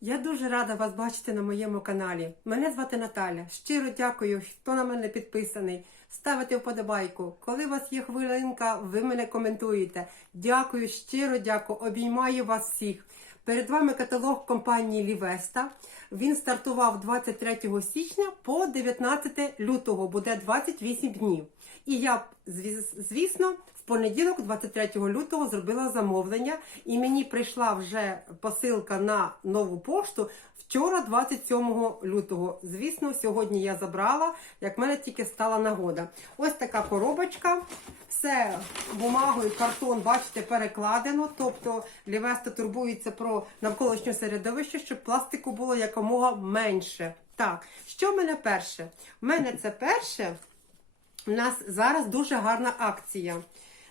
Я дуже рада вас бачити на моєму каналі. Мене звати Наталя. Щиро дякую, хто на мене підписаний. Ставите вподобайку. Коли у вас є хвилинка, ви мене коментуєте. Дякую, щиро дякую. Обіймаю вас всіх. Перед вами каталог компанії Лівеста. Він стартував 23 січня по 19 лютого, буде 28 днів. І я, звіс- звісно, понеділок, 23 лютого, зробила замовлення, і мені прийшла вже посилка на нову пошту вчора, 27 лютого. Звісно, сьогодні я забрала, як в мене тільки стала нагода. Ось така коробочка. Все бумагою, картон, бачите, перекладено. Тобто Лівеста турбується про навколишнє середовище, щоб пластику було якомога менше. Так, що в мене перше? В мене це перше. У нас зараз дуже гарна акція.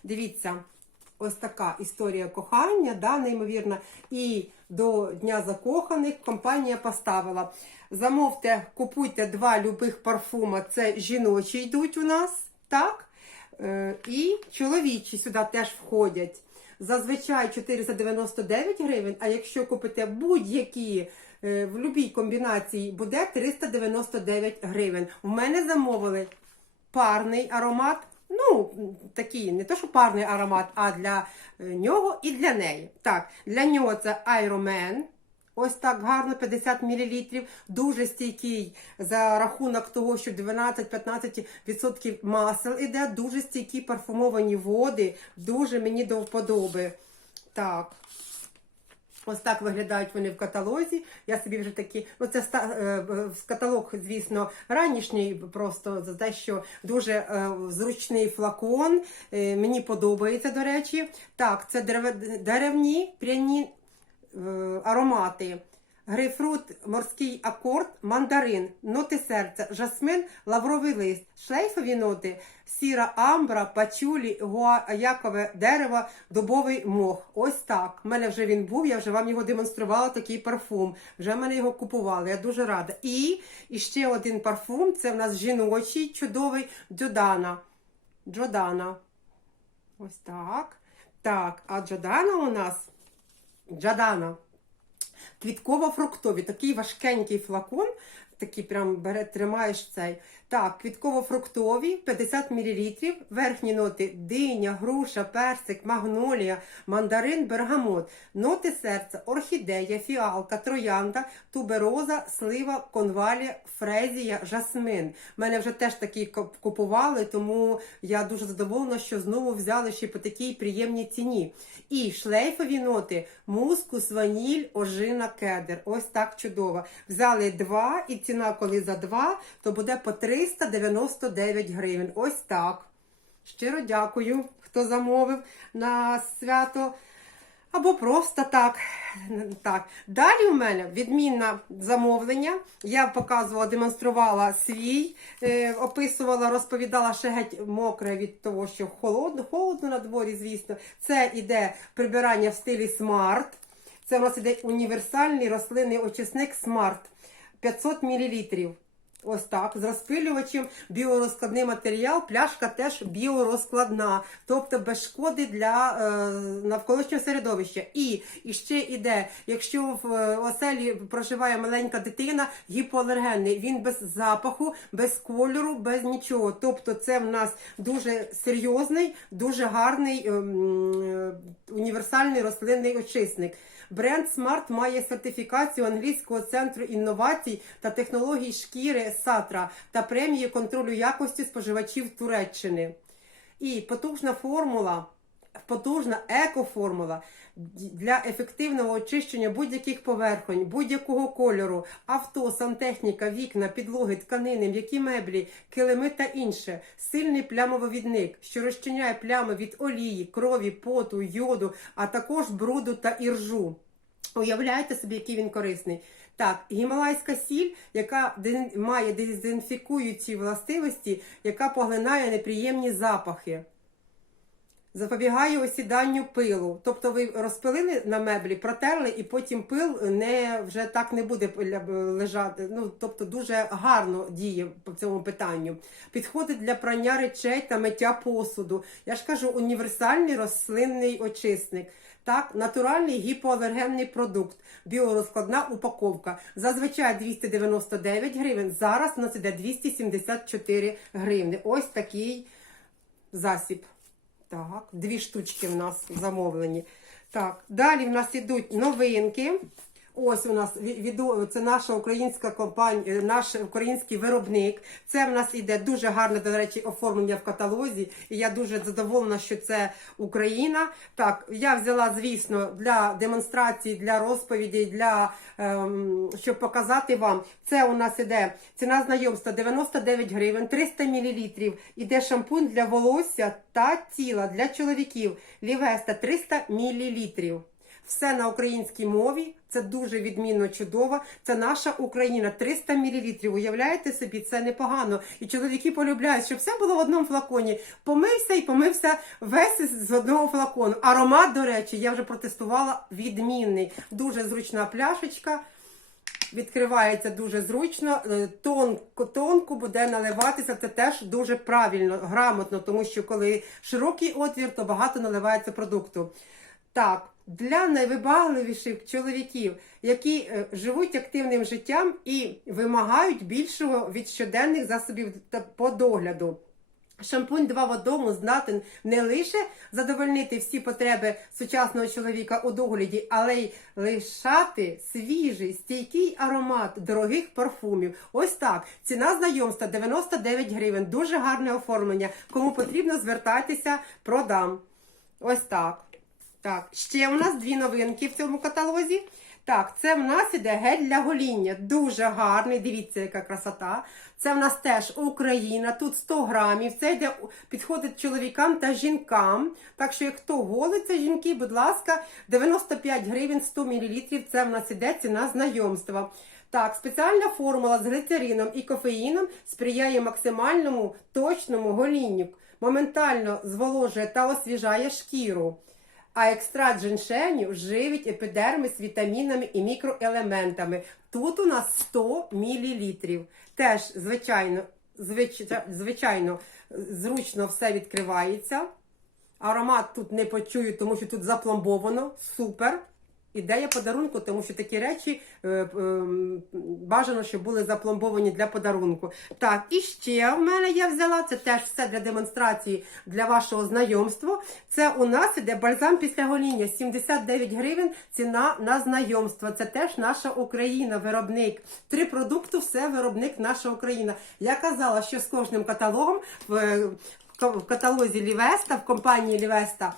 Дивіться, ось така історія кохання, да, неймовірна. І до Дня закоханих компанія поставила. Замовте, купуйте два любих парфума. Це жіночі йдуть у нас, так? Е, і чоловічі сюди теж входять. Зазвичай 499 гривень, а якщо купите будь-які е, в будь-якій комбінації, буде 399 гривень. У мене замовили парний аромат. Ну, такий, не то, що парний аромат, а для е, нього і для неї. Так, для нього це Iron Ось так гарно 50 мл. Дуже стійкий за рахунок того, що 12-15% масел іде. Дуже стійкі парфумовані води. Дуже мені до вподоби. Так. Ось так виглядають вони в каталозі. Я собі вже такі, ну це е, каталог, звісно, ранішній, просто за те, що дуже е, зручний флакон. Е, мені подобається, до речі. Так, це дерев, деревні пряні аромати. Грейпфрут, морський акорд, мандарин, ноти серця, жасмин, лавровий лист, шлейфові ноти, сіра амбра, пачулі, гуаякове дерево, дубовий мох. Ось так. У мене вже він був, я вже вам його демонструвала, такий парфум. Вже в мене його купували, я дуже рада. І, і ще один парфум, це в нас жіночий, чудовий Джодана. Джодана. Ось так. Так, а Джодана у нас Джадана. Квітково-фруктові, такий важкенький флакон, такий прям бере, тримаєш цей. Так, квітково-фруктові, 50 мл, верхні ноти диня, груша, персик, магнолія, мандарин, бергамот, ноти серця, орхідея, фіалка, троянда, тубероза, слива, конвалія, фрезія, жасмин. Мене вже теж такі купували, тому я дуже задоволена, що знову взяли ще по такій приємній ціні. І шлейфові ноти, мускус, ваніль, ожина, кедр. Ось так чудово. Взяли два, і ціна, коли за два, то буде по 399 гривень. Ось так. Щиро дякую, хто замовив на свято. Або просто так. так. Далі у мене відмінне замовлення. Я показувала, демонструвала свій, е, описувала, розповідала ще геть мокре від того, що холодно, холодно на дворі, звісно. Це іде прибирання в стилі смарт. Це у нас іде універсальний рослинний очисник смарт 500 мл. Ось так, з розпилювачем біорозкладний матеріал, пляшка теж біорозкладна, тобто без шкоди для е, навколишнього середовища. І, і ще іде, якщо в е, оселі проживає маленька дитина, гіпоалергенний, він без запаху, без кольору, без нічого. Тобто це в нас дуже серйозний, дуже гарний ем, е, універсальний рослинний очисник. Бренд Smart має сертифікацію англійського центру інновацій та технологій шкіри Сатра та премії контролю якості споживачів Туреччини. І потужна формула, потужна екоформула для ефективного очищення будь-яких поверхонь, будь-якого кольору, авто, сантехніка, вікна, підлоги, тканини, м'які меблі, килими та інше. Сильний плямовивідник, що розчиняє плями від олії, крові, поту, йоду, а також бруду та іржу. Уявляєте собі, який він корисний. Так, гімалайська сіль, яка має дезінфікуючі властивості, яка поглинає неприємні запахи. Запобігає осіданню пилу. Тобто ви розпилили на меблі, протерли, і потім пил не вже так не буде лежати. Ну тобто дуже гарно діє по цьому питанню. Підходить для прання речей та миття посуду. Я ж кажу, універсальний рослинний очисник. Так, натуральний гіпоалергенний продукт, біорозкладна упаковка. Зазвичай 299 гривень. Зараз у нас іде 274 гривні. Ось такий засіб. Так, дві штучки в нас замовлені. Так, далі в нас ідуть новинки. Ось у нас це наша українська компанія, наш український виробник. Це в нас іде дуже гарне, до речі, оформлення в каталозі. І я дуже задоволена, що це Україна. Так, я взяла, звісно, для демонстрації, для розповіді, для ем, щоб показати вам. Це у нас іде ціна знайомства 99 гривень, 300 мл. Іде шампунь для волосся та тіла для чоловіків. Лівеста 300 мл. Все на українській мові. Це дуже відмінно чудово. Це наша Україна. 300 мл. Уявляєте собі, це непогано. І чоловіки полюбляють, щоб все було в одному флаконі. Помився і помився весь з одного флакону. Аромат, до речі, я вже протестувала відмінний. Дуже зручна пляшечка. Відкривається дуже зручно, е, тонко, тонко буде наливатися. Це теж дуже правильно, грамотно, тому що коли широкий отвір, то багато наливається продукту. Так, для найвибагливіших чоловіків, які е, живуть активним життям і вимагають більшого від щоденних засобів по догляду. Шампунь два в одному здатен не лише задовольнити всі потреби сучасного чоловіка у догляді, але й лишати свіжий, стійкий аромат дорогих парфумів. Ось так. Ціна знайомства 99 гривень. Дуже гарне оформлення. Кому потрібно, звертайтеся, продам. Ось так. Так, ще у нас дві новинки в цьому каталозі. Так, це в нас іде гель для гоління. Дуже гарний. Дивіться, яка красота. Це в нас теж Україна. Тут 100 грамів. Це йде підходить чоловікам та жінкам. Так що, як хто голиться, жінки, будь ласка, 95 гривень 100 мл. Це в нас іде ціна знайомства. Так, спеціальна формула з глицерином і кофеїном сприяє максимальному точному голінню. Моментально зволожує та освіжає шкіру. А екстракт женьшеню живить епідермис вітамінами і мікроелементами. Тут у нас 100 мл. Теж, звичайно, звич- звичайно, зручно все відкривається. Аромат тут не почую, тому що тут запломбовано. Супер. Ідея подарунку, тому що такі речі е, е, бажано, щоб були запломбовані для подарунку. Так, і ще в мене я взяла це теж все для демонстрації для вашого знайомства. Це у нас іде бальзам після гоління. 79 гривень ціна на знайомство. Це теж наша Україна, виробник. Три продукти, все виробник наша Україна. Я казала, що з кожним каталогом в, е, в каталозі Лівеста, в компанії Лівеста.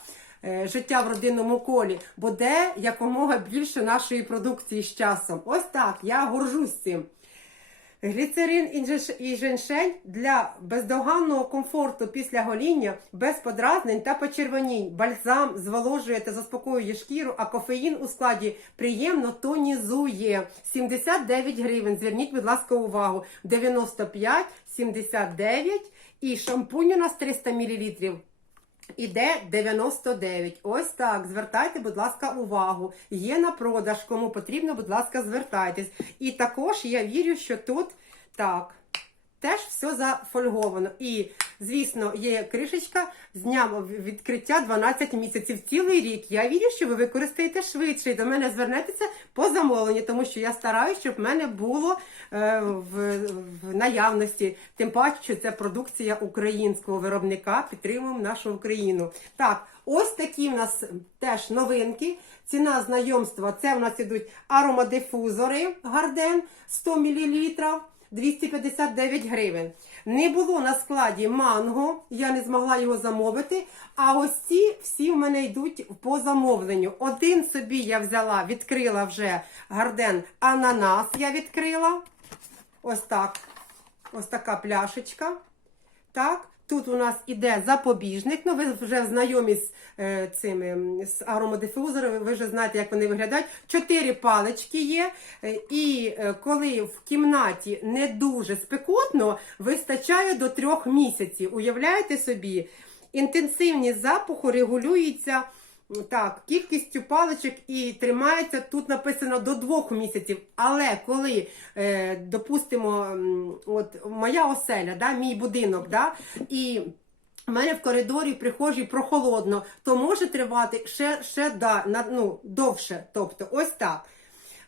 Е, Життя в родинному колі буде якомога більше нашої продукції з часом. Ось так, я горжусь цим. Гліцерин і женш- і женшень для бездоганного комфорту після гоління, без подразнень та почервонінь. Бальзам зволожує та заспокоює шкіру, а кофеїн у складі приємно тонізує. 79 гривень. Зверніть, будь ласка, увагу. 95, 79 і шампунь у нас 300 мл. Іде 99. Ось так. Звертайте, будь ласка, увагу. Є на продаж. Кому потрібно, будь ласка, звертайтесь. І також я вірю, що тут так. Теж все зафольговано. І, звісно, є кришечка з дня відкриття 12 місяців. Цілий рік. Я вірю, що ви використаєте швидше і до мене звернетеся по замовленню, тому що я стараюсь, щоб в мене було е, в, в наявності. Тим паче, що це продукція українського виробника. Підтримуємо нашу Україну. Так, ось такі в нас теж новинки. Ціна знайомства. Це в нас ідуть аромадифузори Гарден 100 мл. 259 гривень. Не було на складі манго, я не змогла його замовити. А ось ці всі в мене йдуть по замовленню. Один собі я взяла, відкрила вже гарден ананас. Я відкрила. Ось так. Ось така пляшечка. Так. Тут у нас іде запобіжник. Ну, ви вже знайомі з е, цими з аромодифузорами, ви вже знаєте, як вони виглядають. Чотири палички є. Е, І е, коли в кімнаті не дуже спекотно, вистачає до трьох місяців. Уявляєте собі, інтенсивність запаху регулюється. Так, кількістю паличок і тримається тут написано до двох місяців. Але коли, е, допустимо, от моя оселя, да, мій будинок, да, і У мене в коридорі в прихожій прохолодно, то може тривати ще, ще да, на, ну, довше. Тобто, ось так.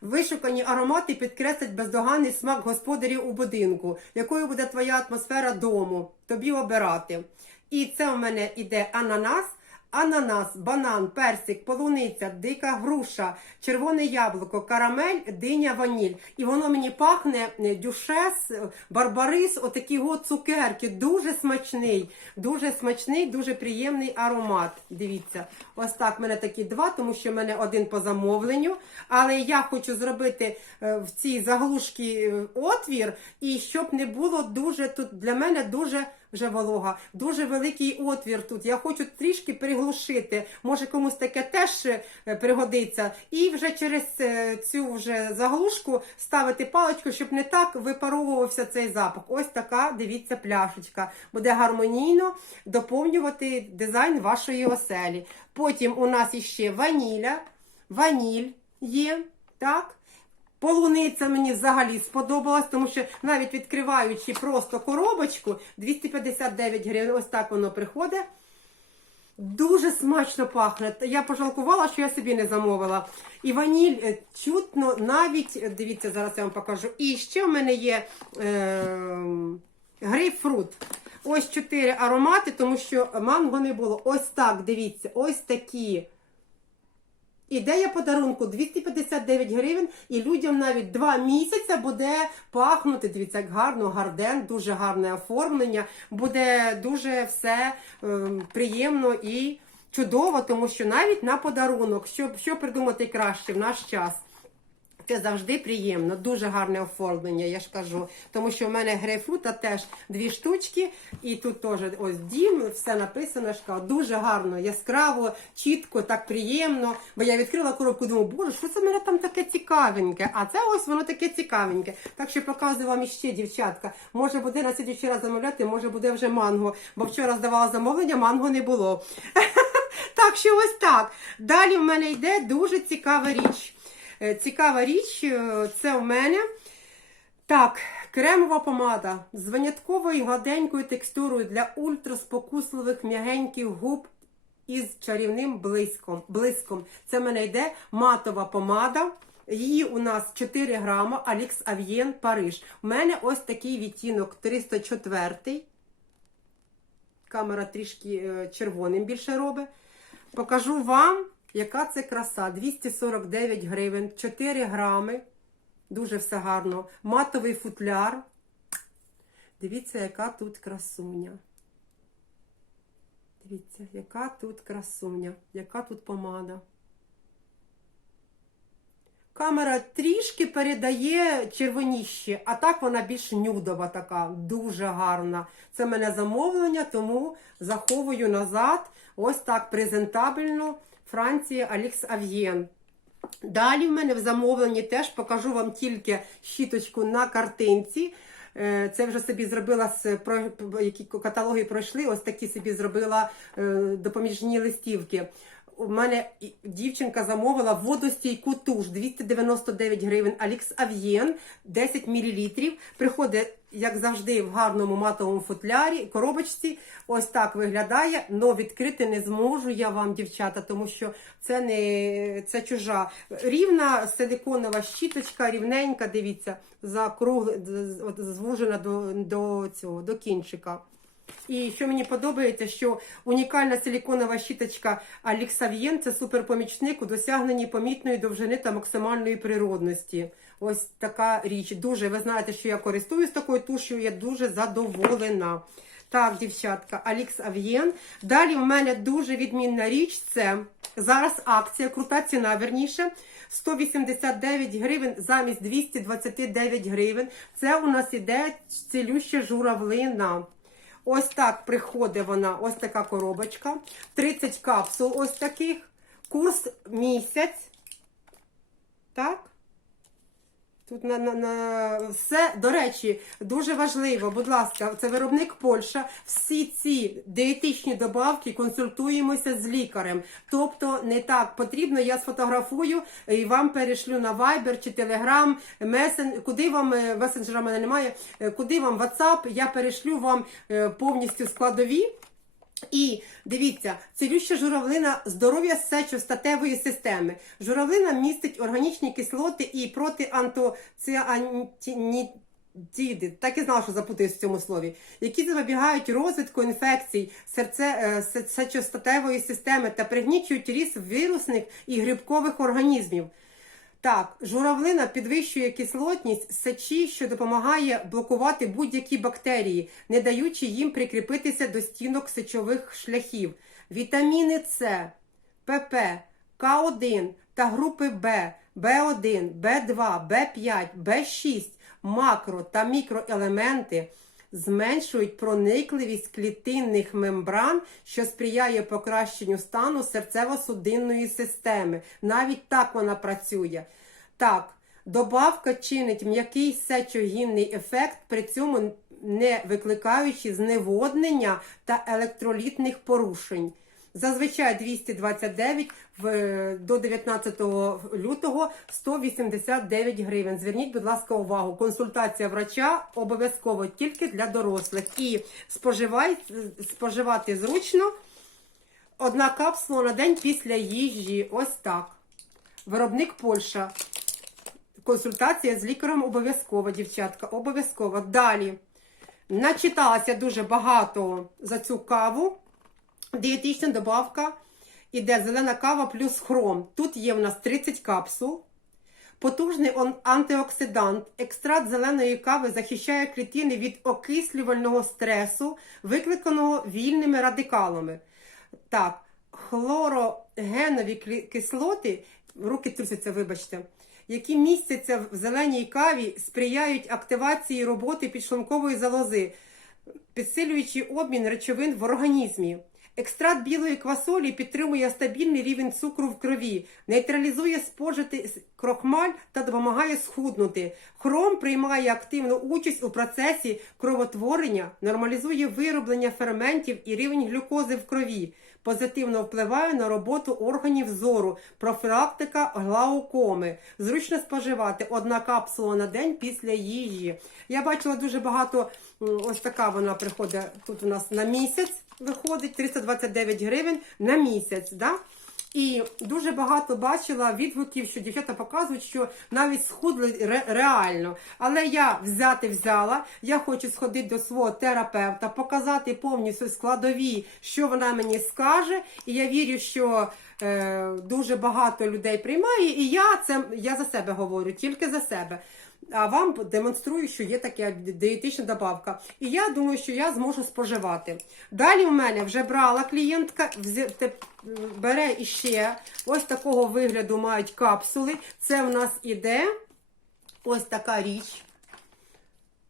Вишукані аромати підкреслять бездоганний смак господарів у будинку, якою буде твоя атмосфера дому, тобі обирати. І це у мене іде ананас, ананас, банан, персик, полуниця, дика груша, червоне яблуко, карамель, диня, ваніль. І воно мені пахне е, дюшес, е, барбарис, отакі от цукерки. Дуже смачний, дуже смачний, дуже приємний аромат. Дивіться, ось так в мене такі два, тому що в мене один по замовленню. Але я хочу зробити е, в цій заглушці отвір, і щоб не було дуже тут для мене дуже вже волога, дуже великий отвір тут. Я хочу трішки приглушити. Може комусь таке теж е, пригодиться. І вже через е, цю вже заглушку ставити паличку, щоб не так випаровувався цей запах. Ось така, дивіться, пляшечка. Буде гармонійно доповнювати дизайн вашої оселі. Потім у нас іще ваніля, ваніль є, так? Полуниця мені взагалі сподобалась, тому що навіть відкриваючи просто коробочку, 259 гривень, ось так воно приходить. Дуже смачно пахне. Я пожалкувала, що я собі не замовила. І ваніль е, чутно навіть, дивіться, зараз я вам покажу. І ще в мене є е, грейпфрут. Ось чотири аромати, тому що манго не було. Ось так, дивіться, ось такі. Ідея подарунку 259 гривень, і людям навіть два місяці буде пахнути. Дивіться, як гарно, гарден, дуже гарне оформлення. Буде дуже все ем, приємно і чудово, тому що навіть на подарунок, що, що придумати краще в наш час. Це завжди приємно, дуже гарне оформлення, я ж кажу. Тому що в мене грейпфрута теж дві штучки, і тут теж ось дім, все написано. кажу, дуже гарно, яскраво, чітко, так приємно. Бо я відкрила коробку, думаю, боже, що це в мене там таке цікавеньке? А це ось воно таке цікавеньке. Так що показую вам іще, дівчатка. Може буде на слідчий раз замовляти, може буде вже манго. Бо вчора здавала замовлення, манго не було. Так що ось так. Далі в мене йде дуже цікава річ. Е, Цікава річ, е, це в мене. Так, кремова помада з винятковою гладенькою текстурою для ультраспокусливих м'ягеньких губ із чарівним блиском. блиском. Це в мене йде матова помада. Її у нас 4 грама, Алікс Ав'єн, Париж. У мене ось такий відтінок 304. Камера трішки е, червоним більше робить. Покажу вам, яка це краса. 249 гривень, 4 грами. Дуже все гарно. Матовий футляр. Дивіться, яка тут красуня. Дивіться, яка тут красуня, яка тут помада. Камера трішки передає червоніще, а так вона більш нюдова така, дуже гарна. Це мене замовлення, тому заховую назад. Ось так презентабельно. Франція Алікс Ав'єн. Далі в мене в замовленні теж покажу вам тільки щіточку на картинці. Е, Це вже собі зробила з які каталоги пройшли. Ось такі собі зробила е, допоміжні листівки. У мене дівчинка замовила водостійку туш 299 гривень. Алікс Ав'єн 10 мл. Приходить, як завжди, в гарному матовому футлярі, коробочці. Ось так виглядає. Но відкрити не зможу я вам, дівчата, тому що це не це чужа. Рівна силиконова щіточка, рівненька, дивіться, закругли, звужена до, до цього, до кінчика. І що мені подобається, що унікальна силіконова щіточка Аліксав'єн це суперпомічник у досягненні помітної довжини та максимальної природності. Ось така річ. Дуже ви знаєте, що я користуюсь такою тушею, я дуже задоволена. Так, дівчатка, Алікс Ав'єн. Далі в мене дуже відмінна річ. Це зараз акція, крута ціна, верніше. 189 гривень замість 229 гривень. Це у нас іде цілюща журавлина. Ось так приходить вона, ось така коробочка. 30 капсул ось таких. Курс місяць. Так? Тут на, на, на все, до речі, дуже важливо, будь ласка, це виробник Польща. Всі ці дієтичні добавки консультуємося з лікарем. Тобто не так потрібно, я сфотографую і вам перешлю на Viber чи Telegram, месен, куди вам месенджера мене немає, е, куди вам WhatsApp, я перешлю вам е, повністю складові. І дивіться, цілюща журавлина здоров'я сечостатевої системи. Журавлина містить органічні кислоти і протиантоціанітіди, так і знала, що запутаюсь в цьому слові, які запобігають розвитку інфекцій серце, е, сечостатевої системи та пригнічують ріст вірусних і грибкових організмів. Так, журавлина підвищує кислотність сечі, що допомагає блокувати будь-які бактерії, не даючи їм прикріпитися до стінок сечових шляхів. Вітаміни С, ПП, К1 та групи Б, Б1, Б2, Б5, Б6, макро та мікроелементи зменшують проникливість клітинних мембран, що сприяє покращенню стану серцево-судинної системи. Навіть так вона працює. Так, добавка чинить м'який сечогінний ефект, при цьому не викликаючи зневоднення та електролітних порушень. Зазвичай 229 в, до 19 лютого 189 гривень. Зверніть, будь ласка, увагу. Консультація врача обов'язково тільки для дорослих. І споживати зручно одна капсула на день після їжі. Ось так. Виробник Польща. Консультація з лікарем обов'язкова, дівчатка, обов'язково. Далі. Начиталася дуже багато за цю каву. Дієтична добавка іде зелена кава плюс хром. Тут є в нас 30 капсул. Потужний антиоксидант. Екстракт зеленої кави захищає клітини від окислювального стресу, викликаного вільними радикалами. Так, хлорогенові кислоти, руки трусяться, вибачте, які містяться в зеленій каві, сприяють активації роботи підшлункової залози, підсилюючи обмін речовин в організмі. Екстракт білої квасолі підтримує стабільний рівень цукру в крові, нейтралізує спожитий крохмаль та допомагає схуднути. Хром приймає активну участь у процесі кровотворення, нормалізує вироблення ферментів і рівень глюкози в крові. Позитивно впливає на роботу органів зору, профілактика глаукоми. Зручно споживати одна капсула на день після їжі. Я бачила дуже багато, ось така вона приходить тут у нас на місяць, виходить 329 гривень на місяць. Да? І дуже багато бачила відгуків, що дівчата показують, що навіть схудли ре- реально. Але я взяти взяла. Я хочу сходити до свого терапевта, показати повністю складові, що вона мені скаже. І я вірю, що е, дуже багато людей приймає. І я це я за себе говорю, тільки за себе. А вам демонструю, що є така дієтична добавка. І я думаю, що я зможу споживати. Далі в мене вже брала клієнтка, бере іще ось такого вигляду мають капсули. Це в нас іде ось така річ.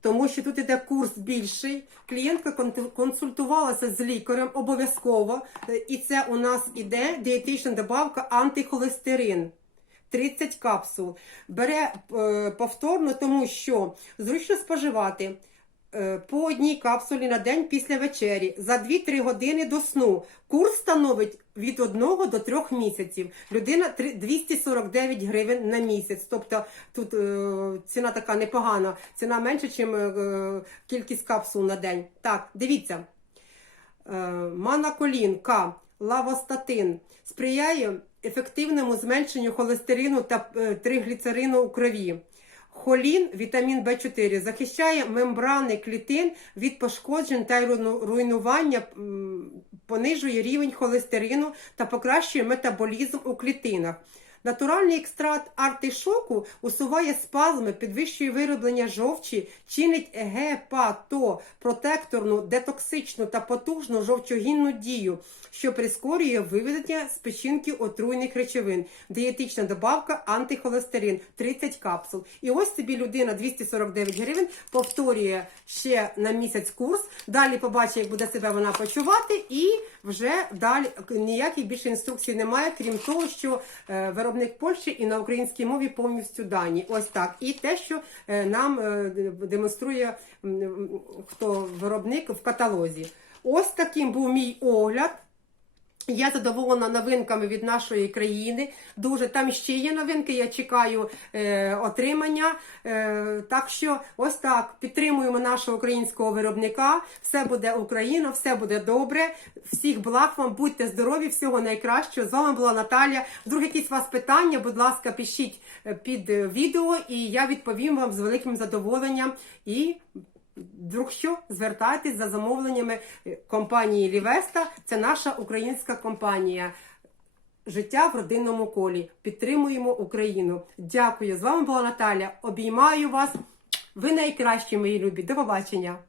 Тому що тут іде курс більший. Клієнтка консультувалася з лікарем обов'язково. І це у нас іде дієтична добавка антихолестерин. 30 капсул. Бере е, повторно, тому що зручно споживати е, по одній капсулі на день після вечері за 2-3 години до сну. Курс становить від 1 до 3 місяців. Людина 249 гривень на місяць. Тобто тут е, ціна така непогана. Ціна менше, ніж кількість капсул на день. Так, дивіться. Е, Манаколін К, лавостатин сприяє ефективному зменшенню холестерину та е, тригліцерину у крові. Холін, вітамін В4, захищає мембрани клітин від пошкоджень та руйнування, понижує рівень холестерину та покращує метаболізм у клітинах. Натуральний екстракт артишоку усуває спазми, підвищує вироблення жовчі, чинить гепатопротекторну, детоксичну та потужну жовчогінну дію, що прискорює виведення з печінки отруйних речовин. Дієтична добавка антихолестерин 30 капсул. І ось собі людина 249 гривень повторює ще на місяць курс. Далі побачить, як буде себе вона почувати, і вже далі ніяких більше інструкцій немає, крім того, що е, виробник Польщі і на українській мові повністю дані. Ось так. І те, що е, нам е, демонструє хто виробник в каталозі. Ось таким був мій огляд. Я задоволена новинками від нашої країни. Дуже там ще є новинки. Я чекаю е, отримання. Е, так що ось так підтримуємо нашого українського виробника. Все буде Україна, все буде добре. Всіх благ вам, будьте здорові, всього найкращого. З вами була Наталія. Вдруг якісь у вас питання, будь ласка, пишіть е, під е, відео, і я відповім вам з великим задоволенням. І Вдруг що звертайтесь за замовленнями е, компанії Лівеста. Це наша українська компанія. Життя в родинному колі. Підтримуємо Україну. Дякую. З вами була Наталя. Обіймаю вас. Ви найкращі, мої любі. До побачення.